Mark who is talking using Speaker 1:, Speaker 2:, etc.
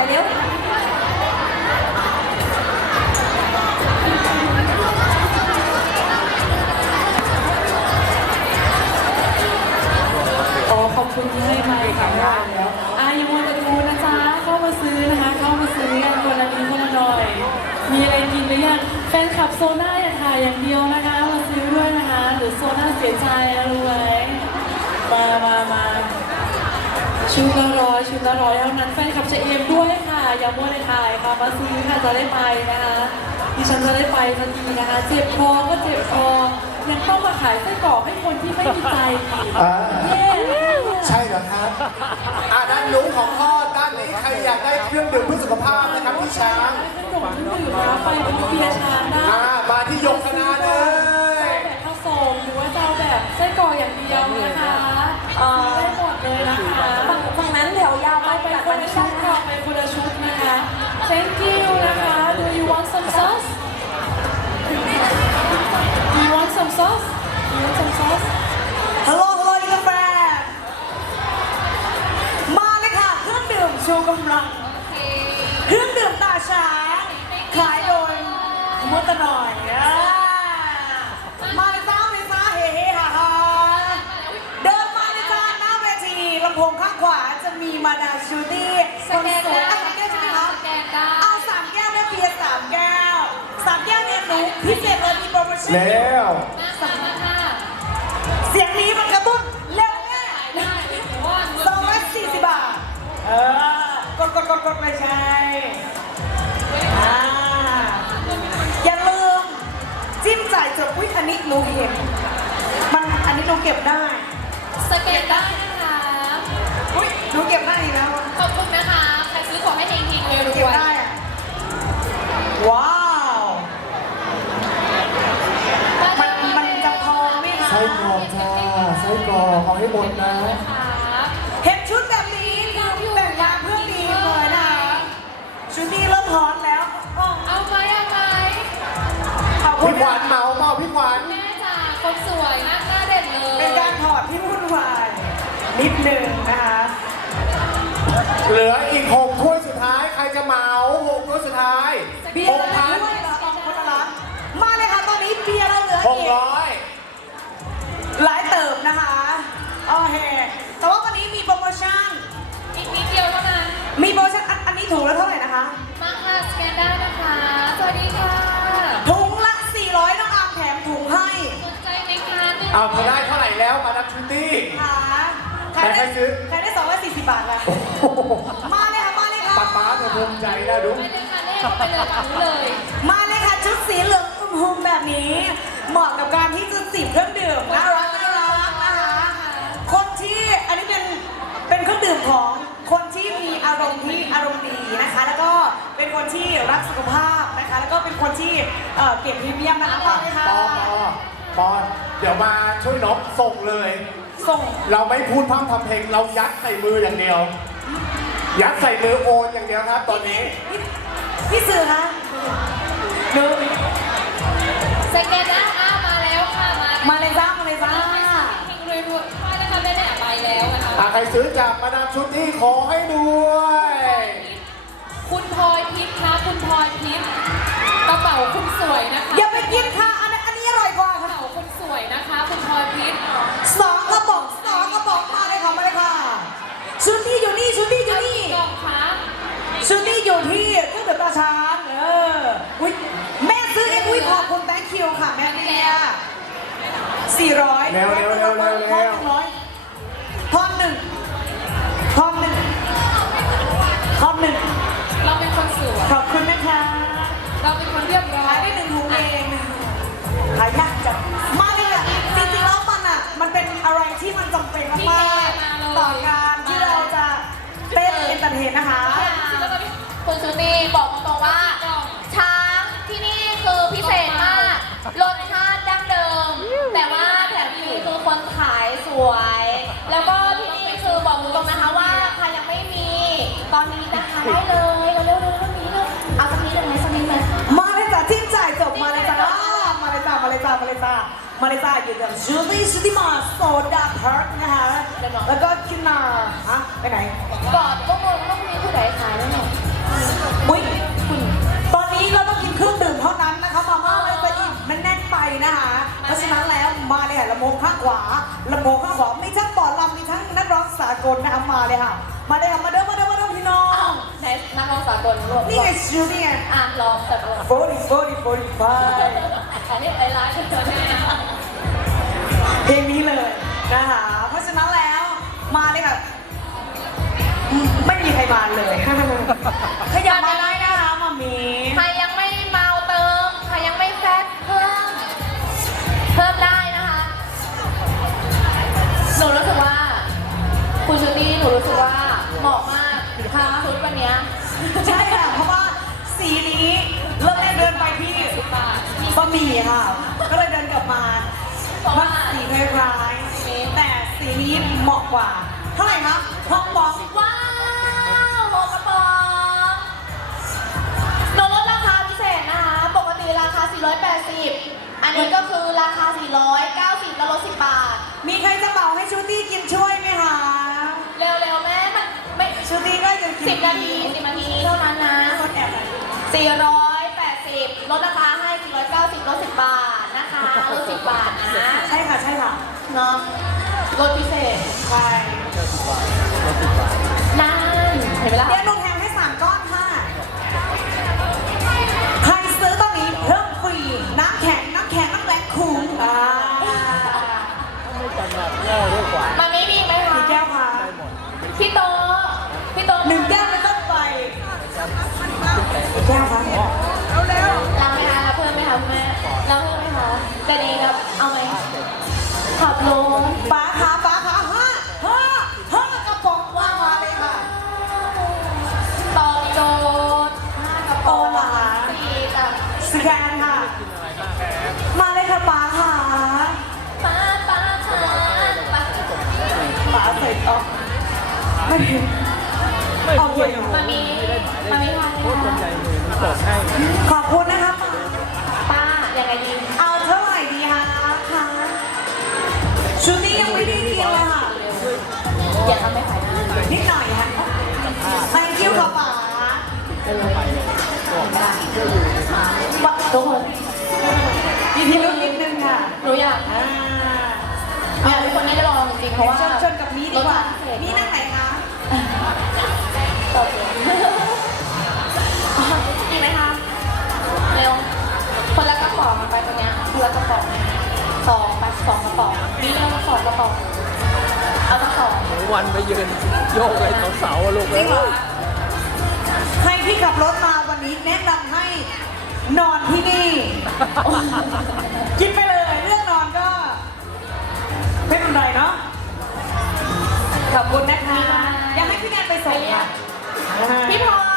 Speaker 1: เร็ว
Speaker 2: ขอบคุณที่ให้มาค่ะแล้วยังวันจะดูนะจ๊ะเข้ามาซื้อนะคะเข้ามาซื้อกันคนละนิดคนละหน่อยมีอะไรกินหรือยังแฟนคลับโซน่าอย่าถ่ายอย่างเดียวนะคะมาซื้อด้วยนะคะหรือโซน่าเสียใจนะรู้ไหมมาชุดละร้อยเท่านั้นแฟนคลับจะเอมด้วยค่ะอย่ามัวในถ่ายค่ะมาซื้อค่ะจะได้ไปนะคะดิฉันจะได้ไปทันทีนะคะเจ็บคอก็เจ็บคอยังต้องมาขายไส้กรอกให้คนที่ไม่มีใจอีก
Speaker 3: ใช่เหรอครับด้านนู้นของพ่อด้านนี้ใครอยากได้เครื่องดื่มเพื่อสุขภาพนะครับพี่ช้าง
Speaker 2: ขนมดื่มนะไปเป็นเบียร์ช้างได้
Speaker 3: มาที่ยกคณะเลย
Speaker 2: แบบผสมหรือว่าจะเอาแบบไส้กรอกอย่างเดียวนะคะได้หมดเลยนะคะ
Speaker 1: ฝั่งนั้นแถวยาว
Speaker 2: ไปคนละชุดค่ะไปคนละชุดนะคะ thank you นะคะ do you want some sauce do you want some sauce do you want some sauce
Speaker 4: Hello นี่กาแฟมาเลยค่ะเครื่องดื่มชูกำลังเครื่องดื่มตาช้างขายโดยมุตหน่อยมาเลยจ้าเฮ้ฮ่าเดินมาเลยจ้าหน้าเวทีลำโพงข้างขวาจะมีมาดาชูตี้คนสวย3 แก้วใช่ไหมคะเอา3 แก้วได้เบียร์3 แก้ว3 แก้วเนี่ยหนูพิเศษเลยมีโปรโมชั่น
Speaker 3: แล้ว
Speaker 4: เสียงนี้มันกระตุ้นเร็วแน่240 บาทกดไม่ใช่อย่าลืมจิ้มจ่ายจบอันนี้หนูเก็บอันนี้หนูเก็บได้
Speaker 1: สแกนได้นะคะ
Speaker 4: หนูเก็บได้อีกแล้ว
Speaker 1: ขอบคุณนะคะใครซื้อขอให้เฮงๆเลยรวย
Speaker 4: เก็บได้ว้าวมันจะพอไหมคะ
Speaker 3: ไส้กรอกจ้าไส้กรอกเอาให้หมดนะ
Speaker 4: เห็นชุดแบบนี้แต่งงานเพื่อดีเลยนะชุดนี้เริ่มฮอตแล้ว
Speaker 1: เอาไหม
Speaker 3: พี่ขวัญเมาพี่ขวัญ
Speaker 1: แม่จ๋าคนสวยหน้าเด่นเลย
Speaker 4: เป็นการถอดที่วุ่นวายนิดหนึ่งนะคะ
Speaker 3: เหลืออีก6 ถ้วยสุดท้ายใครจะเมา6 ถ้วยสุดท้าย
Speaker 4: 6,000มาเลยค่ะตอนนี้เบียร์เราเหลืออีกหลายเติบนะคะโอเคแต่ว่าวันนี้มีโปรโมชั่น
Speaker 1: อีกนิดเดียวเท่านั้น
Speaker 4: มีโปรโมชั่นอันนี้ถุงละเท่าไหร่นะคะ
Speaker 1: มาค่ะสแกนได้นะคะสวัสดีค่ะ
Speaker 4: ถุงละ400น้องอาร์มแถมถุงให้
Speaker 1: สนใจไหมคะ
Speaker 3: เอาเธอได้เท่าไหร่แล้วมาดับชูตี้
Speaker 4: ใครได้240 บาทแล้วมาเลยค่ะ
Speaker 3: ป้าเธอภูมิใจนะดู
Speaker 1: ไปเลยค่ะเลขไปเลยค่ะรู้เลย
Speaker 4: มาเลยค่ะชุดสีเหลืองอุ่มๆแบบนี้เหมาะกับการที่จะจิบเครื่องดื่มน่ารักนะคะคนที่อันนี้เป็นเครื่องดื่มของคนที่มีอารมณ์ดีนะคะแล้วก็เป็นคนที่รักสุขภาพนะคะแล้วก็เป็นคนที่เก็บพรีเมียมนะคะ
Speaker 3: ปอนเดี๋ยวมาช่วยนกส่งเลยเราไม่พูดพร่ำทำเพลงเรายัดใส่มืออย่างเดียวยัดใส่มือโอนอย่างเดียวครับตอนนี้
Speaker 4: พี่สื่อคะดู
Speaker 1: สแกนนะมาแล้วค่ะ
Speaker 4: มาเลยจ้า
Speaker 1: เฮงรวยๆไปนะคะแม่ไปแล้วนะคะ
Speaker 3: ใครซื้อจากมาดามชุดที่ขอให้ด้วย
Speaker 1: คุณพลอยทิพย์คะคุณพลอยทิพย์กระเป๋าคุณสวยนะคะ
Speaker 4: อย่าไปกินค่ะอันนี้อร่อยกว่าก
Speaker 1: ระเป๋าคุณสวยนะคะคุณพลอยทิพย์
Speaker 4: 2 กระบอกมาเลยค่ะชุดที่อยู่นี่ชุดที่อยู่นี่
Speaker 1: กล่องคะ
Speaker 4: ชุดที่อยู่ที่เครื่องดื่มตาช้างแม่ซื้อเองขอบคุณแบงค์คิวค่ะแม่เนี่ย400
Speaker 3: เร็ว
Speaker 4: ท่อนหนึ่ง
Speaker 1: เราเป็นคนสวย
Speaker 4: ขอบคุณนะคะ
Speaker 1: เราเป็นคนเรียบร้อย
Speaker 4: ขายได้1 ถุงเองขายยากจังมาเลยอ่ะจริงๆแล้วมันเป็นอะไรที่มันจำเป็นมากๆต่อการที่เราจะเต้นเอนเตอร์เทนนะคะ
Speaker 1: คุณชูนีบอกตรงว่าช้างที่นี่คือพิเศษมากรสชาติดั้งเดิมแต่ว่าแถมนี้คือคนขายสวยแล้วก็ที่นี่คือบอกตรงนะคะว่าใครยังไม่มีตอนนี้นะคะได้เลยเร็วๆนี้เลยเอาสักนิดหนึ่งไหม
Speaker 4: มาเลยจ้ะที่จ่ายจบมาเลยจ้ะอยู่กับจูลี่ชูติมาโซดาพาร์คนะคะแล้วก็คินาไปไหน
Speaker 1: ก่อนก็มีผู้ใดขายแล้วเนี่ย
Speaker 4: ขวาลำโพงข้างขวามีทั้งปอดลำมีทั้งนักร้องสากลนะคะมาเลยค่ะมาเลยค่ะมาเด้อพี่น้อง
Speaker 1: ไหนนักร้องสากลรวม
Speaker 4: นี่ไงชิวนี่ไง
Speaker 1: อ่ะลองแต่ลอง
Speaker 4: 45
Speaker 1: อันนี้ไอ้ร้านที่เธอแน่
Speaker 4: เพลงนี้เลยนะคะเพราะฉะนั้นแล้วมาเลยค่ะไม่มีใครมาเลยขยับมาได้นะคะมามี
Speaker 1: ใครยังไม่เมาเติมใครยังไม่แฟตเพิ่มได้นะคะ หนูรู้สึกว่าคุณชูตี้หนูรู้สึกว่าเหมาะมากค่ะชุดวันเนี้ย
Speaker 4: ใช่ค่ะเพราะว่าสีนี้เริ่มแรกเดินไปที่บะหมี่ค่ะ ก็เลยเดินกลับมาว่าสีคล้ายๆแต่สีนี้เหมาะกว่าเท่าไหร่ครับห้องบอก
Speaker 1: ว้าวโลกระป๋องหนูลดราคาพิเศษนะคะ ปกติราคา 480 อันนี้ก็คือราคา 490แล้วลด10 บาท
Speaker 4: มีใครจะเหมาให้ชูตี้กินช่วยไหมคะ
Speaker 1: เร็วๆแม่มันไม่
Speaker 4: ชูตี้ก็จะกิน
Speaker 1: 10 นาทีนี้เท่านั้นนะ
Speaker 4: คนแอบอะไร
Speaker 1: 480 ลดราคาให้ 490 ลด 10 บาทนะคะลด10 บาทนะ
Speaker 4: ใช่ค่ะใช่ค่ะ
Speaker 1: เนาะลดพิเศษ
Speaker 4: ใช่
Speaker 1: นั่นเห็นไหมล่ะ
Speaker 4: เดี๋ยวลงแทนให้3ก้อนค่ะใครซื้อตอนนี้เพิ่มฟรีน้ำแข็งน้ำแรงคุ้ม
Speaker 1: มามีอีกไหมคะ
Speaker 4: กี่แก้วคะ
Speaker 1: พี่โตพี่โต
Speaker 4: 1 แก้วเป็นต้นไปกี่แก้วคะเร็ว
Speaker 1: รับไหมคะรับเพิ่มไหมคะคุณแม่รับเพิ่มไหมคะจะดีครับเอาไหมขับรถ
Speaker 4: ๆป๋าขา5กระป๋องว่ามาเลยค่ะ
Speaker 1: ตอบโจทย์5กระป๋อง
Speaker 4: โอ้เหรอคะ
Speaker 1: 4กับ
Speaker 4: สแกนค่ะ มาเลยค่ะป๋าค่ะ
Speaker 1: ป้าค่ะป้า
Speaker 4: ป๋าใส่ออกไม่ถึงโอเค
Speaker 1: มามีทานไหมคะ
Speaker 4: ขอบคุณนะคะ
Speaker 1: ป้ายังไงดี
Speaker 4: เอาเท่าไหร่ดีคะค่ะชุดนี้ยังไม่ได้กินเลยค่ะ
Speaker 1: อย่าทำให้ขายหน้า
Speaker 4: นิดหน่อยค่ะ thank you ค่ะป๋า
Speaker 1: ทุกคน
Speaker 4: มีพิรุธนิดนึงค่ะ
Speaker 1: หนูอยากให้คนนี้ได้ลองจริงๆเพราะว่า
Speaker 4: ชนกับมีดีกว่า มีนั่งไหนคะ
Speaker 1: ตอบเลยดีไหมคะเร็วคนละกระป๋องไปตรงเนี้ยคนละกระป๋อง2 กระป๋องมีเรื่อง2 กระป๋องเอาสัก2
Speaker 5: วันไปยืนโยกเลยเสาๆอะลูก
Speaker 4: จริงเหรอให้พี่ขับรถมาวันนี้แนะนำให้นอนที่นี่ กินไปเลยเรื่องนอนก็ไม่เป็นไรเนาะขอบคุณนะคะ อยากให้พี่แนนไปส่งค่ะ
Speaker 1: พี่พลอย